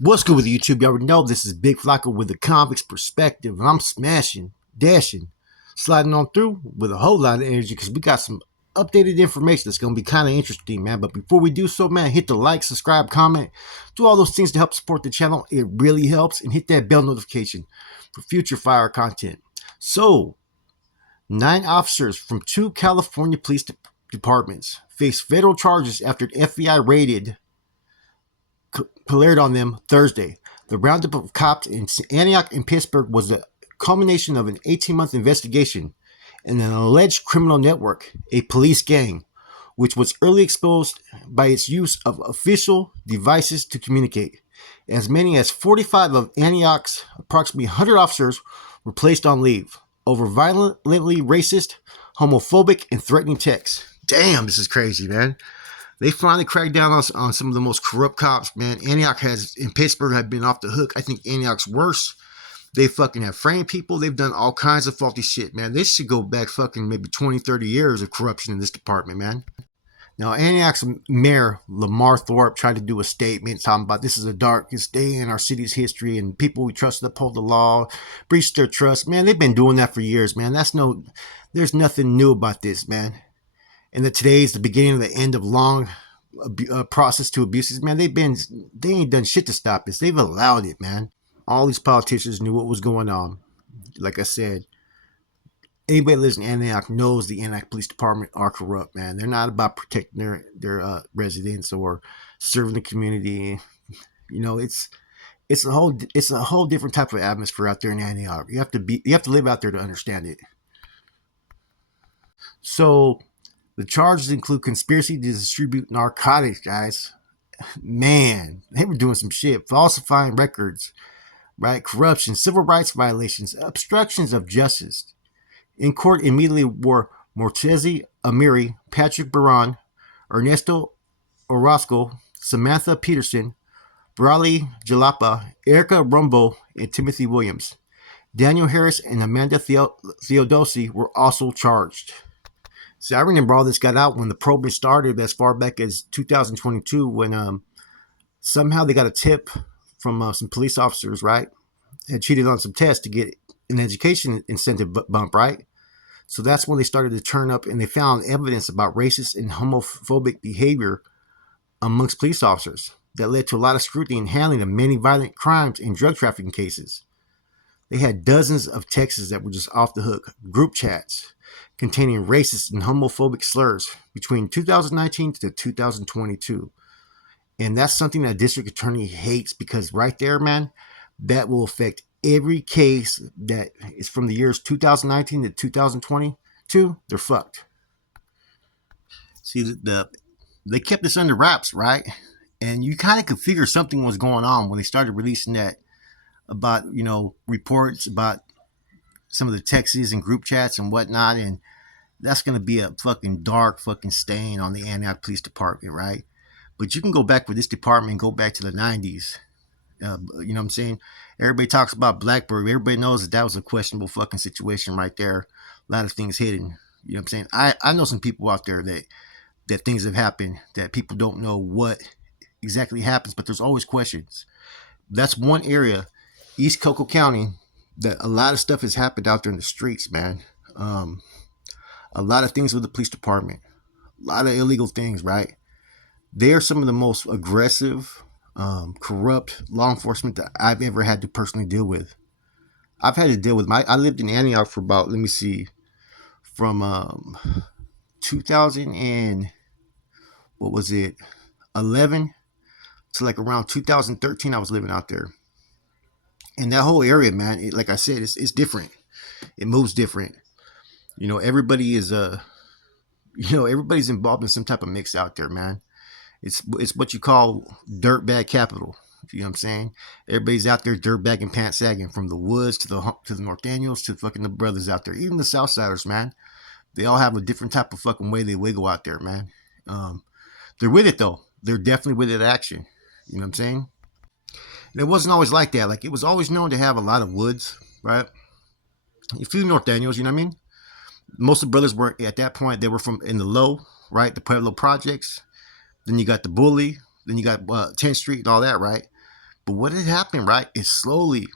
What's good with YouTube? You already know this is Big Flacco with the convict's perspective, and I'm smashing, dashing, sliding on through with a whole lot of energy because we got some updated information that's going to be kind of interesting, man. But before we do so, man, hit the like, subscribe, comment, do all those things to help support the channel. It really helps, and hit that bell notification for future fire content. So, 9 officers from 2 California police departments face federal charges after the FBI raided cleared on them Thursday. The roundup of cops in Antioch and Pittsburgh was the culmination of an 18-month investigation in an alleged criminal network, a police gang, which was early exposed by its use of official devices to communicate. As many as 45 of Antioch's approximately 100 officers were placed on leave over violently racist, homophobic, and threatening texts. Damn, this is crazy, man. They finally cracked down on some of the most corrupt cops, man. Antioch has, in Pittsburgh, have been off the hook. I think Antioch's worse. They fucking have framed people. They've done all kinds of faulty shit, man. This should go back fucking maybe 20, 30 years of corruption in this department, man. Now, Antioch's mayor, Lamar Thorpe, tried to do a statement talking about this is the darkest day in our city's history and people we trust uphold the law, breach their trust. Man, they've been doing that for years, man. There's nothing new about this, man. And that today is the beginning of the end of long process to abuses, man. They ain't done shit to stop this. They've allowed it, man. All these politicians knew what was going on. Like I said, anybody that lives in Antioch knows the Antioch Police Department are corrupt, man. They're not about protecting their residents or serving the community. You know, it's a whole different type of atmosphere out there in Antioch. You have to live out there to understand it. So the charges include conspiracy to distribute narcotics, guys. Man, they were doing some shit. Falsifying records, right? Corruption, civil rights violations, obstructions of justice. In court immediately were Mortezi Amiri, Patrick Baran, Ernesto Orozco, Samantha Peterson, Brawley Jalapa, Erica Rumbo, and Timothy Williams. Daniel Harris and Amanda Theodosi were also charged. See, I remember all this got out when the probe started as far back as 2022 when somehow they got a tip from some police officers, right? Had cheated on some tests to get an education incentive bump, right? So that's when they started to turn up and they found evidence about racist and homophobic behavior amongst police officers that led to a lot of scrutiny in handling of many violent crimes and drug trafficking cases. They had dozens of texts that were just off the hook, group chats containing racist and homophobic slurs between 2019 to 2022. And that's something that district attorney hates because right there, man, that will affect every case that is from the years 2019 to 2022. They're fucked. See, they kept this under wraps, right? And you kind of could figure something was going on when they started releasing that about, reports about some of the texts and group chats and whatnot. And that's going to be a fucking dark fucking stain on the Antioch Police Department, right? But you can go back with this department and go back to the 90s. You know what I'm saying? Everybody talks about Blackberry. Everybody knows that was a questionable fucking situation right there. A lot of things hidden. You know what I'm saying? I know some people out there that things have happened that people don't know what exactly happens, but there's always questions. That's one area, East Coco County, that a lot of stuff has happened out there in the streets, man. A lot of things with the police department, a lot of illegal things, right? They're some of the most aggressive, corrupt law enforcement that I've ever had to personally deal with. I've had to deal with I lived in Antioch for about, let me see, from 2000 and what was it, 11 to like around 2013. I was living out there, and that whole area, man, like I said, it's different. It moves different. Everybody is everybody's involved in some type of mix out there, man. It's what you call dirtbag capital. You know what I'm saying? Everybody's out there dirtbagging, pants sagging, from the woods to the North Daniels to fucking the brothers out there, even the Southsiders, man. They all have a different type of fucking way they wiggle out there, man. They're with it though. They're definitely with it action. You know what I'm saying? And it wasn't always like that. Like, it was always known to have a lot of woods, right? A few North Daniels, you know what I mean? Most of the brothers were at that point. They were from in the low, right? The Pueblo projects. Then you got the Bully. Then you got 10th Street and all that, right? But what had happened, right, is slowly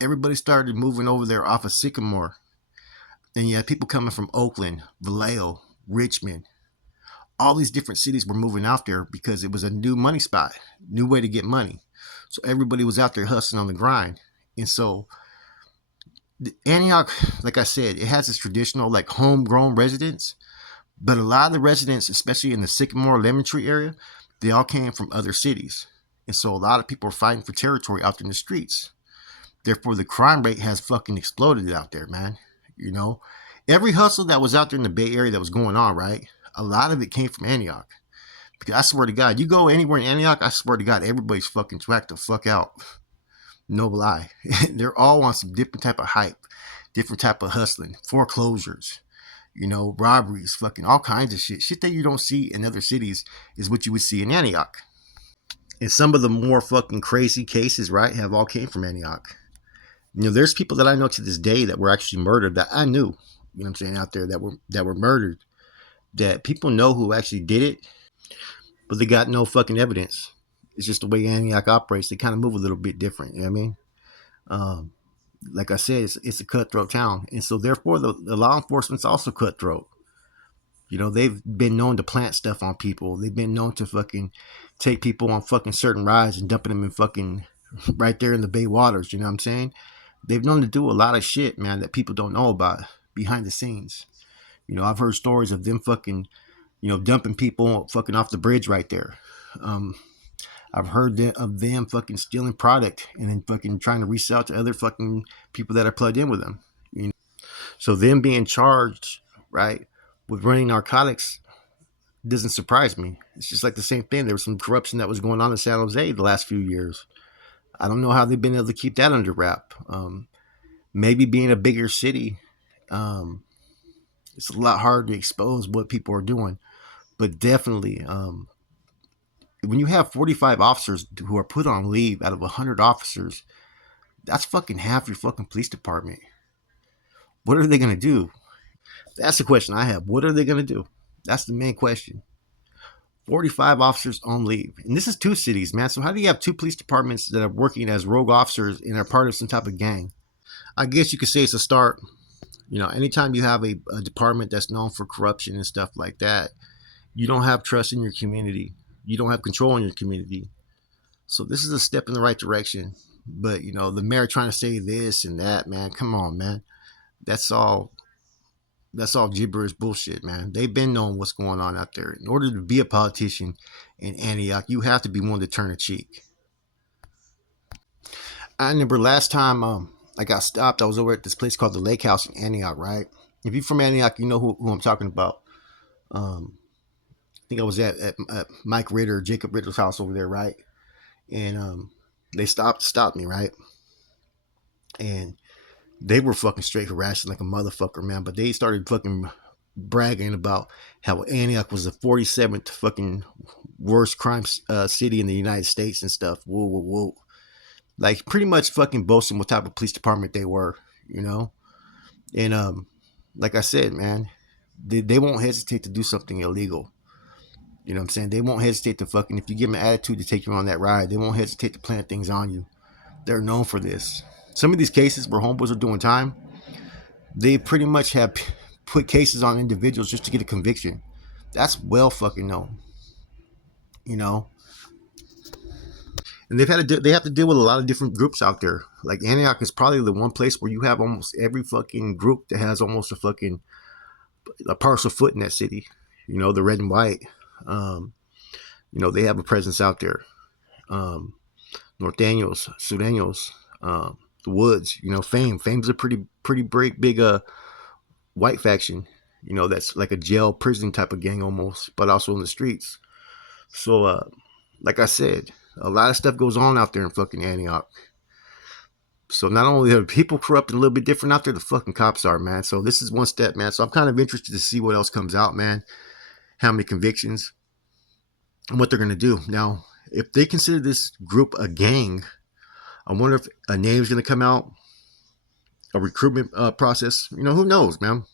everybody started moving over there off of Sycamore. And you had people coming from Oakland, Vallejo, Richmond. All these different cities were moving out there because it was a new money spot, new way to get money. So everybody was out there hustling on the grind. And so Antioch, like I said, it has its traditional like homegrown residents, but a lot of the residents, especially in the Sycamore Lemon Tree area, they all came from other cities. And so a lot of people are fighting for territory out there in the streets. Therefore, the crime rate has fucking exploded out there, man. You know, every hustle that was out there in the Bay Area that was going on, right? A lot of it came from Antioch. Because I swear to God, you go anywhere in Antioch, I swear to God, everybody's fucking whacked the fuck out. No lie. They're all on some different type of hype, different type of hustling, foreclosures, robberies, fucking all kinds of shit. Shit that you don't see in other cities is what you would see in Antioch. And some of the more fucking crazy cases, right, have all came from Antioch. There's people that I know to this day that were actually murdered that I knew, what I'm saying, out there that were murdered, that people know who actually did it, but they got no fucking evidence. It's just the way Antioch operates. They kind of move a little bit different. You know what I mean? Um, like I said, it's a cutthroat town, and so therefore the law enforcement's also cutthroat. They've been known to plant stuff on people. They've been known to fucking take people on fucking certain rides and dumping them in fucking right there in the Bay Waters. You know what I'm saying? They've known to do a lot of shit, man, that people don't know about behind the scenes. I've heard stories of them fucking, dumping people fucking off the bridge right there. Um, I've heard of them fucking stealing product and then fucking trying to resell it to other fucking people that are plugged in with them. So them being charged, right, with running narcotics doesn't surprise me. It's just like the same thing. There was some corruption that was going on in San Jose the last few years. I don't know how they've been able to keep that under wrap. Maybe being a bigger city, um, it's a lot harder to expose what people are doing. But definitely, when you have 45 officers who are put on leave out of 100 officers, that's fucking half your fucking police department. What are they going to do? That's the question I have. What are they going to do? That's the main question. 45 officers on leave. And this is two cities, man. So how do you have two police departments that are working as rogue officers and are part of some type of gang? I guess you could say it's a start. Anytime you have a department that's known for corruption and stuff like that, you don't have trust in your community. You don't have control in your community. So this is a step in the right direction. But, the mayor trying to say this and that, man, come on, man. That's all gibberish bullshit, man. They've been knowing what's going on out there. In order to be a politician in Antioch, you have to be willing to turn a cheek. I remember last time I got stopped, I was over at this place called the Lake House in Antioch, right? If you're from Antioch, you know who I'm talking about. I think I was at Mike Ritter, Jacob Ritter's house over there, right? And they stopped me, right? And they were fucking straight harassing like a motherfucker, man. But they started fucking bragging about how Antioch was the 47th fucking worst crime city in the United States and stuff. Whoa, whoa, whoa. Like pretty much fucking boasting what type of police department they were, And like I said, man, they won't hesitate to do something illegal. You know what I'm saying? They won't hesitate to fucking, if you give them an attitude to take you on that ride, they won't hesitate to plant things on you. They're known for this. Some of these cases where homeboys are doing time, they pretty much have put cases on individuals just to get a conviction. That's well fucking known, you know. And they have to deal with a lot of different groups out there. Like Antioch is probably the one place where you have almost every fucking group that has almost a parcel foot in that city. The red and white. They have a presence out there. North Daniels, Sudanos, the Woods. Fame's a pretty big white faction. That's like a jail prison type of gang almost, but also in the streets. So, like I said, a lot of stuff goes on out there in fucking Antioch. So not only are people corrupted a little bit different out there, the fucking cops are, man. So this is one step, man. So I'm kind of interested to see what else comes out, man. How many convictions and what they're going to do. Now, if they consider this group a gang, I wonder if a name's going to come out, a recruitment process. Who knows, man?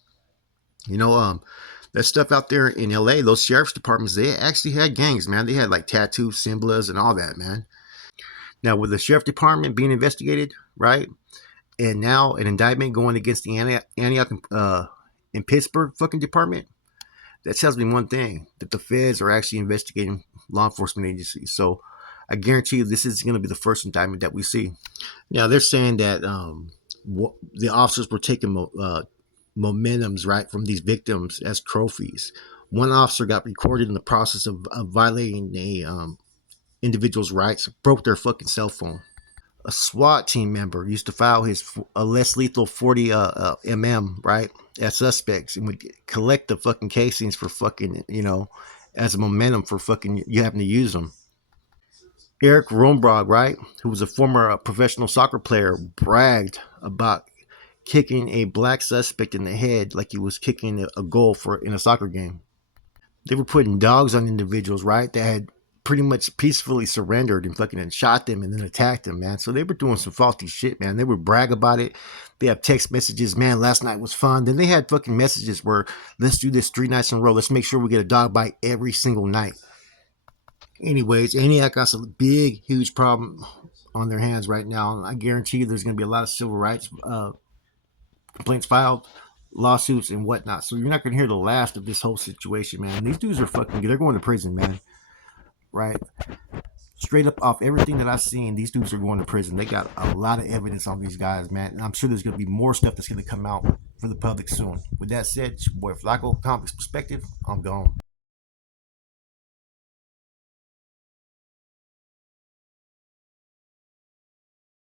That stuff out there in LA, those sheriff's departments, they actually had gangs, man. They had like tattoo symbols and all that, man. Now, with the sheriff department being investigated, right, and now an indictment going against the Antioch in Pittsburgh fucking department, that tells me one thing: that the feds are actually investigating law enforcement agencies. So, I guarantee you, this is going to be the first indictment that we see. Now, they're saying that the officers were taking momentums, right, from these victims as trophies. One officer got recorded in the process of violating a individual's rights, broke their fucking cell phone. A SWAT team member used to file his a less lethal 40 right, as suspects, and would collect the fucking casings for fucking, as a momentum for fucking you having to use them. Eric Rombrog, right, who was a former professional soccer player, bragged about kicking a black suspect in the head like he was kicking a goal for in a soccer game. They were putting dogs on individuals, right, that had pretty much peacefully surrendered and fucking shot them and then attacked them, man. So they were doing some faulty shit, man. They would brag about it. They have text messages, man, last night was fun. Then they had fucking messages where, let's do this 3 nights in a row. Let's make sure we get a dog bite every single night. Anyways, Antioch got a big, huge problem on their hands right now. And I guarantee you there's going to be a lot of civil rights complaints filed, lawsuits, and whatnot. So you're not going to hear the last of this whole situation, man. These dudes are fucking, they're going to prison, man. Right? Straight up off everything that I've seen, these dudes are going to prison. They got a lot of evidence on these guys, man. And I'm sure there's going to be more stuff that's going to come out for the public soon. With that said, it's your boy Flacco, Comics Perspective. I'm gone.